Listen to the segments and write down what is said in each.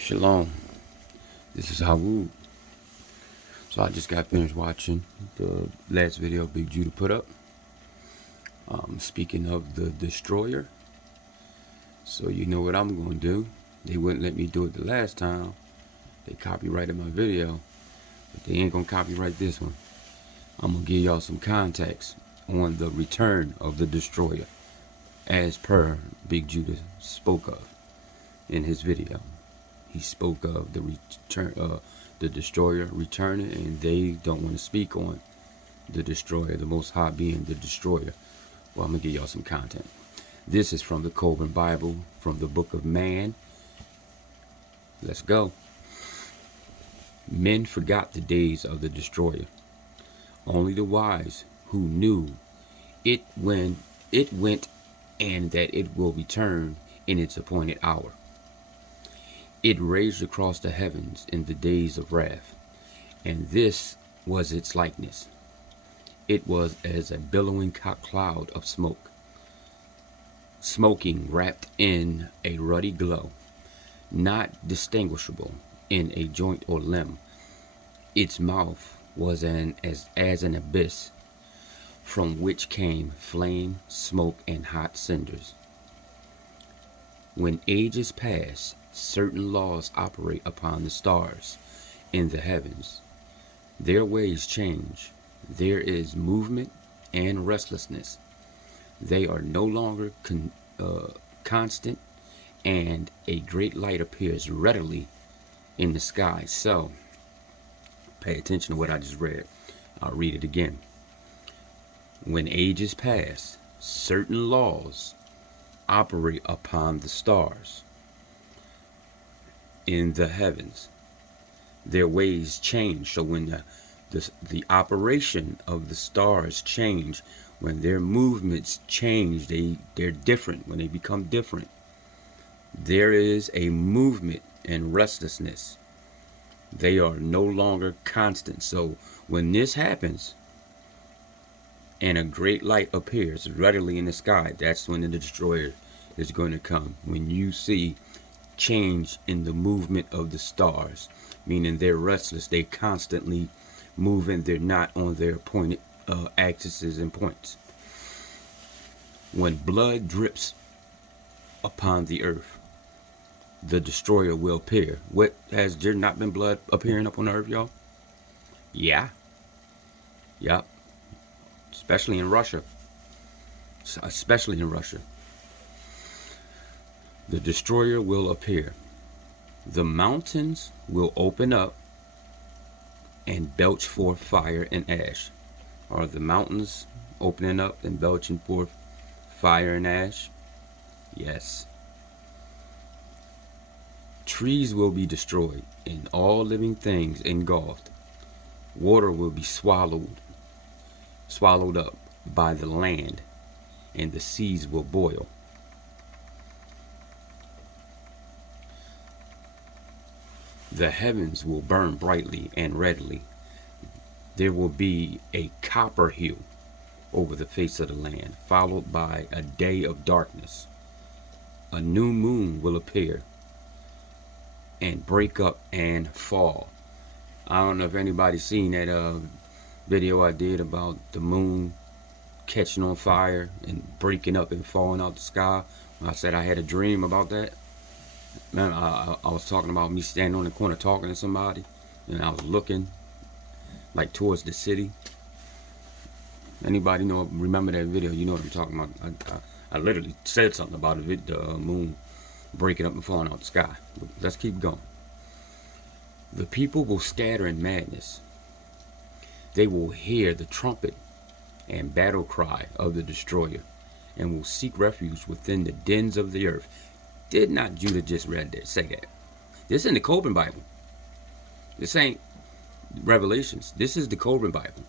Shalom. This is Hawud. So I just got finished watching the last video Big Judah put up. Speaking of the Destroyer. So you know what I'm going to do. They wouldn't let me do it the last time. They copyrighted my video. But they ain't going to copyright this one. I'm going to give y'all some context on the return of the Destroyer. As per Big Judah spoke of in his video. He spoke of the return, the Destroyer returning, and they don't want to speak on the Destroyer, the Most High being the Destroyer. Well, I'm gonna give y'all some content. This is from the Coben Bible, from the Book of Man. Let's go. Men forgot the days of the Destroyer. Only the wise who knew it when it went, and that it will return in its appointed hour. It raged across the heavens in the days of wrath, and this was its likeness. It was as a billowing cloud of smoke, smoking wrapped in a ruddy glow, not distinguishable in a joint or limb. Its mouth was as an abyss, from which came flame, smoke, and hot cinders. When ages pass, certain laws operate upon the stars in the heavens. Their ways change. There is movement and restlessness. They are no longer constant, and a great light appears readily in the sky. So, pay attention to what I just read. I'll read it again. When ages pass, certain laws operate upon the stars in the heavens. Their ways change. So when the operation of the stars change, when their movements change, they're different. When they become different, there is a movement and restlessness. They are no longer constant. So when this happens and a great light appears readily in the sky, that's when the Destroyer is going to come. When you see change in the movement of the stars, meaning they're restless, they constantly moving, they're not on their appointed axes and points. When blood drips upon the earth, the Destroyer will appear. What, has there not been blood appearing up on the earth, y'all? Yeah. Yep. Especially in Russia. The Destroyer will appear. The mountains will open up and belch forth fire and ash. Are the mountains opening up and belching forth fire and ash? Yes. Trees will be destroyed and all living things engulfed. Water will be swallowed up by the land, and the seas will boil. The heavens will burn brightly and redly. There will be a copper hue over the face of the land, followed by a day of darkness. A new moon will appear and break up and fall. I don't know if anybody's seen that video I did about the moon catching on fire and breaking up and falling out the sky. I said I had a dream about that. Man, I was talking about me standing on the corner talking to somebody, and I was looking like towards the city. Anybody remember that video? You know what I'm talking about. I literally said something about the moon breaking up and falling out the sky. But let's keep going. The people will scatter in madness. They will hear the trumpet and battle cry of the Destroyer, and will seek refuge within the dens of the earth. Did not Judah just read that? Say that. This is in the Coben Bible. This ain't Revelations. This is the Coben Bible.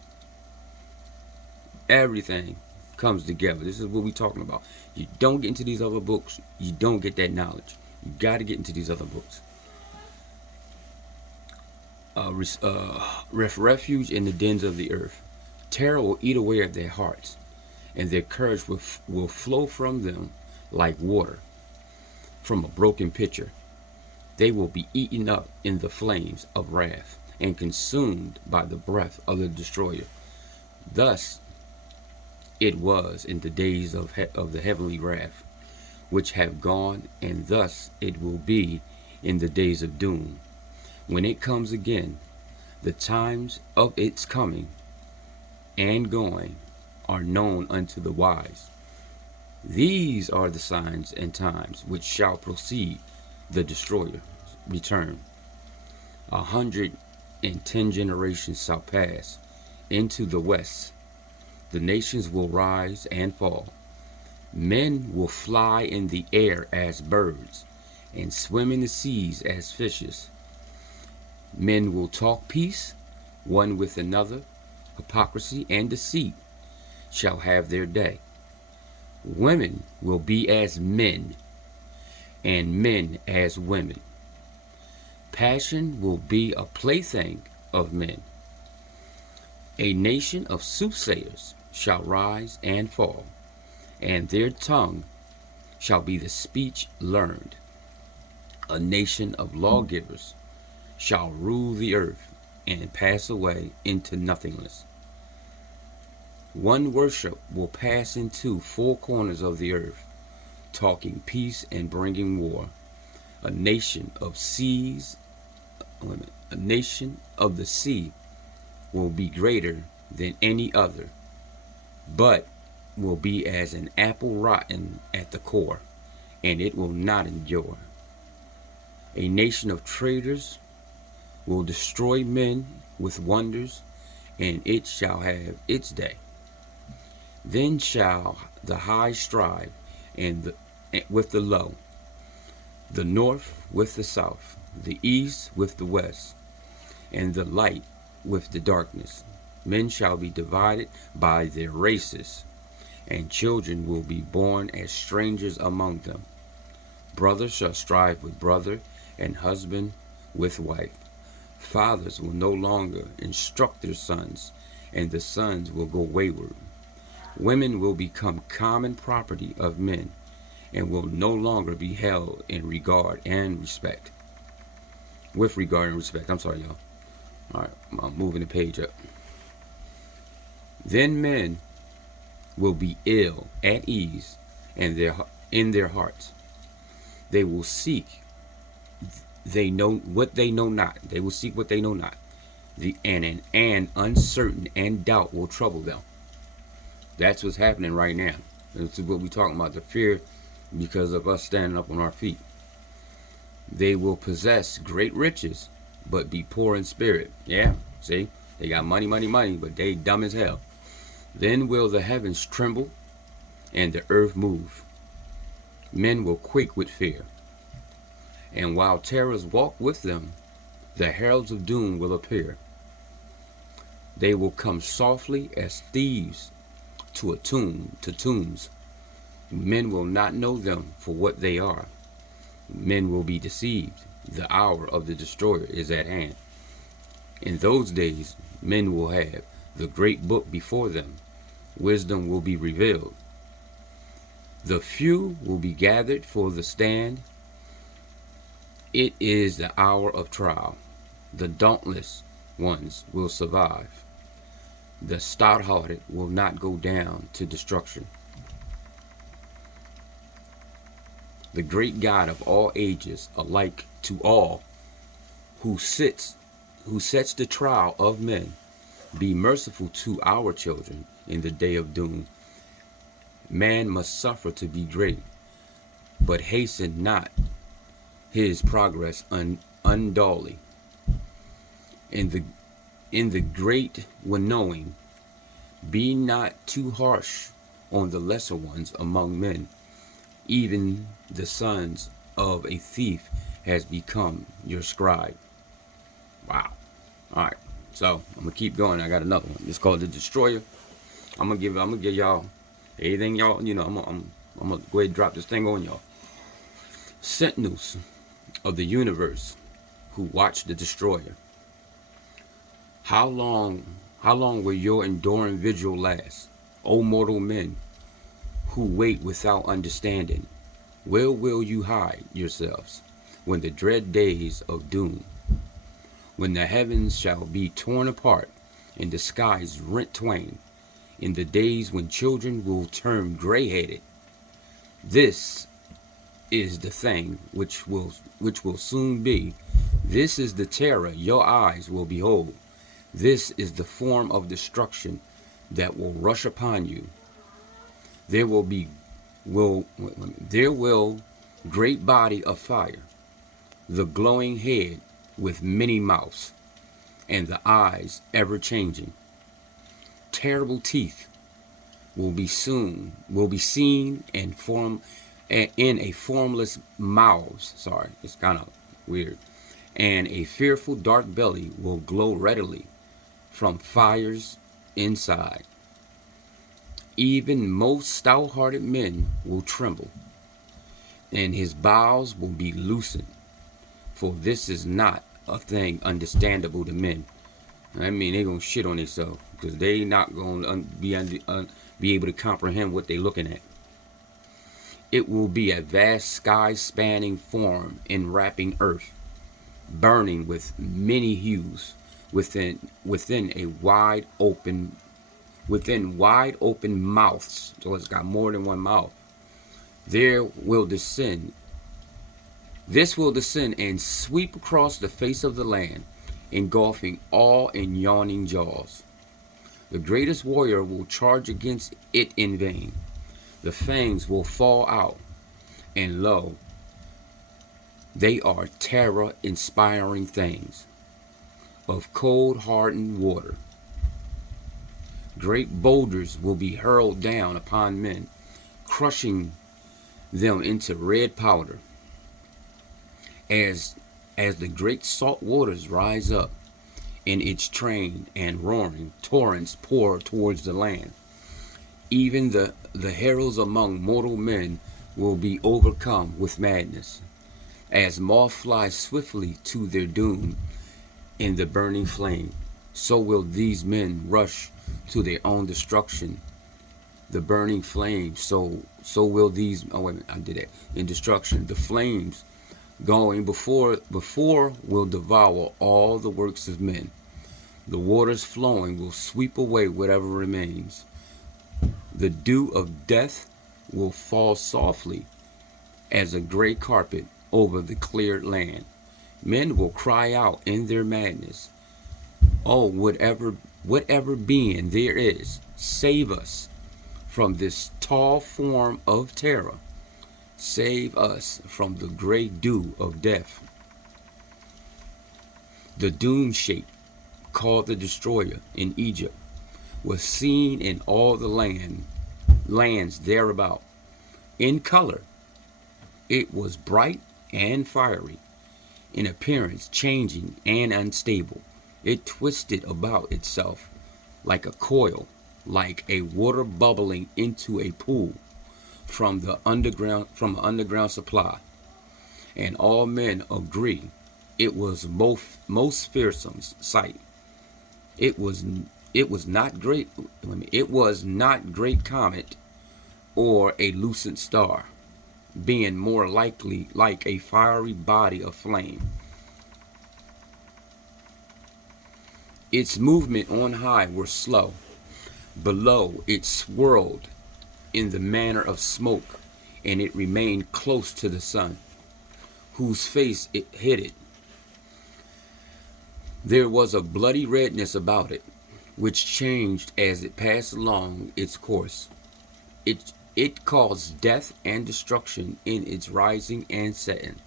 Everything comes together. This is what we're talking about. You don't get into these other books, you don't get that knowledge. You got to get into these other books. Refuge in the dens of the earth. Terror will eat away at their hearts, and their courage will flow from them like water from a broken pitcher. They will be eaten up in the flames of wrath and consumed by the breath of the destroyer. Thus it was in the days of the heavenly wrath, which have gone, and thus it will be in the days of doom. When it comes again, the times of its coming and going are known unto the wise. These are the signs and times which shall precede the destroyer return. 110 generations shall pass into the west. The nations will rise and fall. Men will fly in the air as birds, and swim in the seas as fishes. Men will talk peace one with another. Hypocrisy and deceit shall have their day. Women will be as men, and men as women. Passion will be a plaything of men. A nation of soothsayers shall rise and fall, and their tongue shall be the speech learned. A nation of lawgivers shall rule the earth and pass away into nothingness. One worship will pass into four corners of the earth, talking peace and bringing war. A nation of the sea will be greater than any other, but will be as an apple rotten at the core, and it will not endure. A nation of traders will destroy men with wonders, and it shall have its day. Then shall the high strive with the low, the north with the south, the east with the west, and the light with the darkness. Men shall be divided by their races, and children will be born as strangers among them. Brother shall strive with brother, and husband with wife. Fathers will no longer instruct their sons, and the sons will go wayward. Women will become common property of men, and will no longer be held in regard and respect. With regard and respect. I'm sorry, y'all. All right, I'm moving the page up. Then men will be ill at ease, and in their hearts. They will seek. They know what they know not. They will seek what they know not. And uncertain and doubt will trouble them. That's what's happening right now. This is what we're talking about, the fear because of us standing up on our feet. They will possess great riches, but be poor in spirit. Yeah, see? They got money, but they dumb as hell. Then will the heavens tremble, and the earth move. Men will quake with fear. And while terrors walk with them, the heralds of doom will appear. They will come softly as thieves to tombs. Men will not know them for what they are. Men will be deceived. The hour of the destroyer is at hand. In those days, men will have the great book before them. Wisdom will be revealed. The few will be gathered for the stand. It is the hour of trial. The dauntless ones will survive. The stout-hearted will not go down to destruction. The great God of all ages, alike to all, who sets the trial of men, be merciful to our children in the day of doom. Man must suffer to be great, but hasten not his progress undully. In the great winnowing, be not too harsh on the lesser ones among men. Even the sons of a thief has become your scribe. Wow. All right. So I'm gonna keep going. I got another one. It's called the Destroyer. I'm gonna give y'all everything y'all. I'm gonna go ahead and drop this thing on y'all. Sentinels of the universe who watch the Destroyer. How long will your enduring vigil last, O mortal men who wait without understanding? Where will you hide yourselves when the dread days of doom, when the heavens shall be torn apart and the skies rent twain, in the days when children will turn gray-headed. This is the thing which will soon be. This is the terror your eyes will behold. This is the form of destruction that will rush upon you. There will great body of fire, the glowing head with many mouths, and the eyes ever changing. Terrible teeth will be seen and form in a formless mouths. Sorry, it's kind of weird. And a fearful dark belly will glow readily from fires inside. Even most stout-hearted men will tremble, and his bowels will be loosened, for this is not a thing understandable to men. I mean, they're gonna shit on themselves because they not gonna be able to comprehend what they're looking at. It will be a vast sky-spanning form enwrapping earth, burning with many hues within wide open mouths. So it's got more than one mouth. This will descend and sweep across the face of the land, engulfing all in yawning jaws. The greatest warrior will charge against it in vain. The fangs will fall out, and lo, they are terror-inspiring things of cold-hardened water. Great boulders will be hurled down upon men, crushing them into red powder. As the great salt waters rise up in its train and roaring torrents pour towards the land, even the heroes among mortal men will be overcome with madness. As moth flies swiftly to their doom in the burning flame, so will these men rush to their own destruction. The burning flame, so will these. Oh wait a minute, I did that. In destruction, the flames going before will devour all the works of men. The waters flowing will sweep away whatever remains. The dew of death will fall softly as a gray carpet over the cleared land. Men will cry out in their madness, "Oh, whatever being there is, save us from this tall form of terror. Save us from the gray dew of death." The doom shape, called the destroyer in Egypt, was seen in all the lands thereabout. In color, it was bright and fiery, in appearance changing and unstable. It twisted about itself like a coil, like a water bubbling into a pool from an underground supply. And all men agree it was most fearsome sight. It was not great comet or a lucent star, being more likely like a fiery body of flame. Its movement on high were slow. Below it swirled in the manner of smoke, and it remained close to the sun, whose face it hid it. There was a bloody redness about it, which changed as it passed along its course. It caused death and destruction in its rising and setting.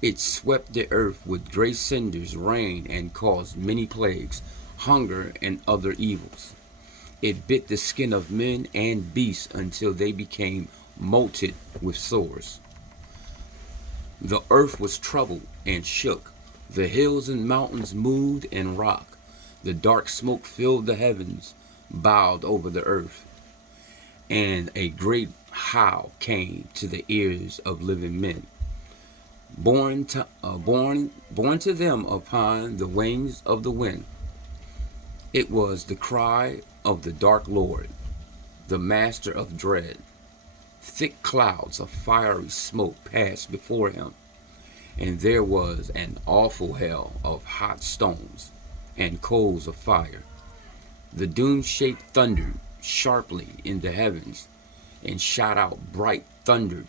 It swept the earth with great cinders, rain, and caused many plagues, hunger, and other evils. It bit the skin of men and beasts until they became molted with sores. The earth was troubled and shook. The hills and mountains moved and rocked. The dark smoke filled the heavens, bowed over the earth. And a great howl came to the ears of living men, born to them upon the wings of the wind. It was the cry of the dark Lord, the master of dread. Thick clouds of fiery smoke passed before him, And there was an awful hell of hot stones and coals of fire. The doom-shaped thundered sharply in the heavens and shot out bright thundered.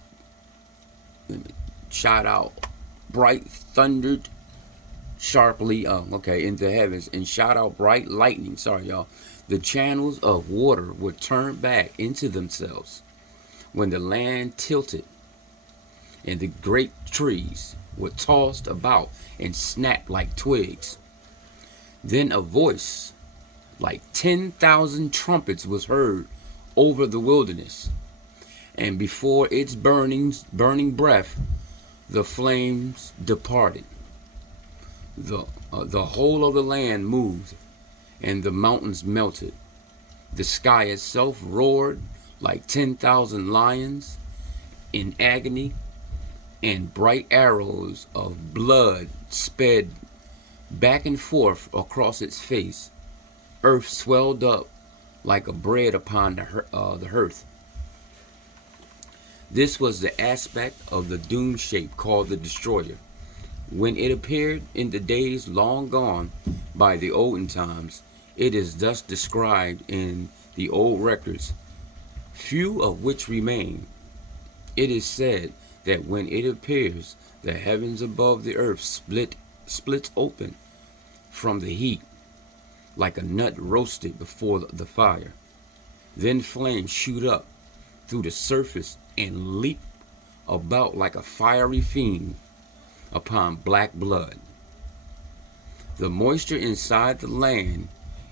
Shot out bright thundered sharply in the heavens and shot out bright lightning. Sorry, y'all. The channels of water were turned back into themselves when the land tilted, and the great trees were tossed about and snapped like twigs. Then a voice like 10,000 trumpets was heard over the wilderness, and before its burning breath, the flames departed. The whole of the land moved, and the mountains melted. The sky itself roared like 10,000 lions in agony, and bright arrows of blood sped back and forth across its face. Earth swelled up like a bread upon the hearth. This was the aspect of the doom shape called the destroyer. When it appeared in the days long gone by the olden times, it is thus described in the old records, few of which remain. It is said that when it appears, the heavens above the earth splits open from the heat, like a nut roasted before the fire. Then flames shoot up through the surface and leap about like a fiery fiend upon black blood. The moisture inside the land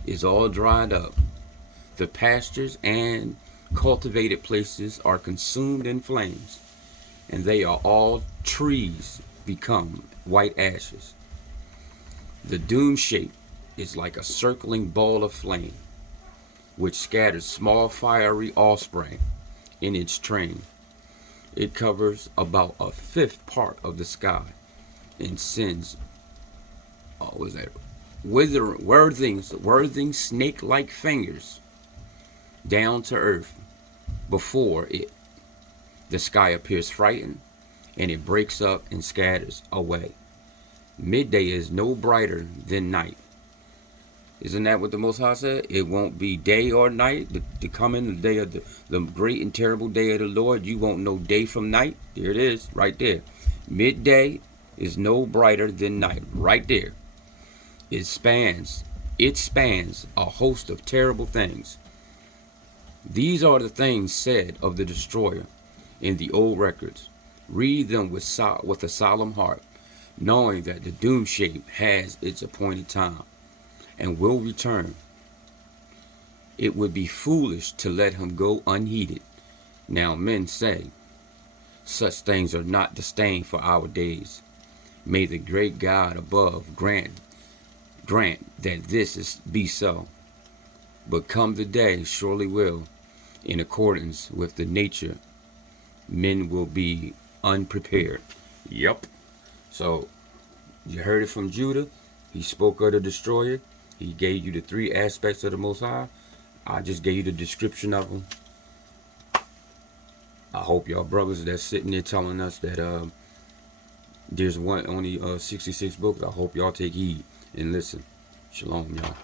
is all dried up. The pastures and cultivated places are consumed in flames, and they are all trees become white ashes. The doom shape is like a circling ball of flame, which scatters small fiery offspring in its train. It covers about a fifth part of the sky and sends whirling snake-like fingers down to earth before it. The sky appears frightened, and it breaks up and scatters away. Midday is no brighter than night. Isn't that what the Most High said? It won't be day or night. The coming, the day of the great and terrible day of the Lord, you won't know day from night. There it is, right there. Midday is no brighter than night, right there. It spans a host of terrible things. These are the things said of the destroyer in the old records. Read them with a solemn heart, knowing that the doom shape has its appointed time and will return. It would be foolish to let him go unheeded. Now men say, such things are not disdained for our days. May the great God above grant that this be so. But come the day surely will, in accordance with the nature, men will be unprepared. Yep. So you heard it from Judah. He spoke of the destroyer. He gave you the three aspects of the Most High. I just gave you the description of them. I hope y'all brothers that's sitting there telling us that there's only 66 books. I hope y'all take heed and listen. Shalom, y'all.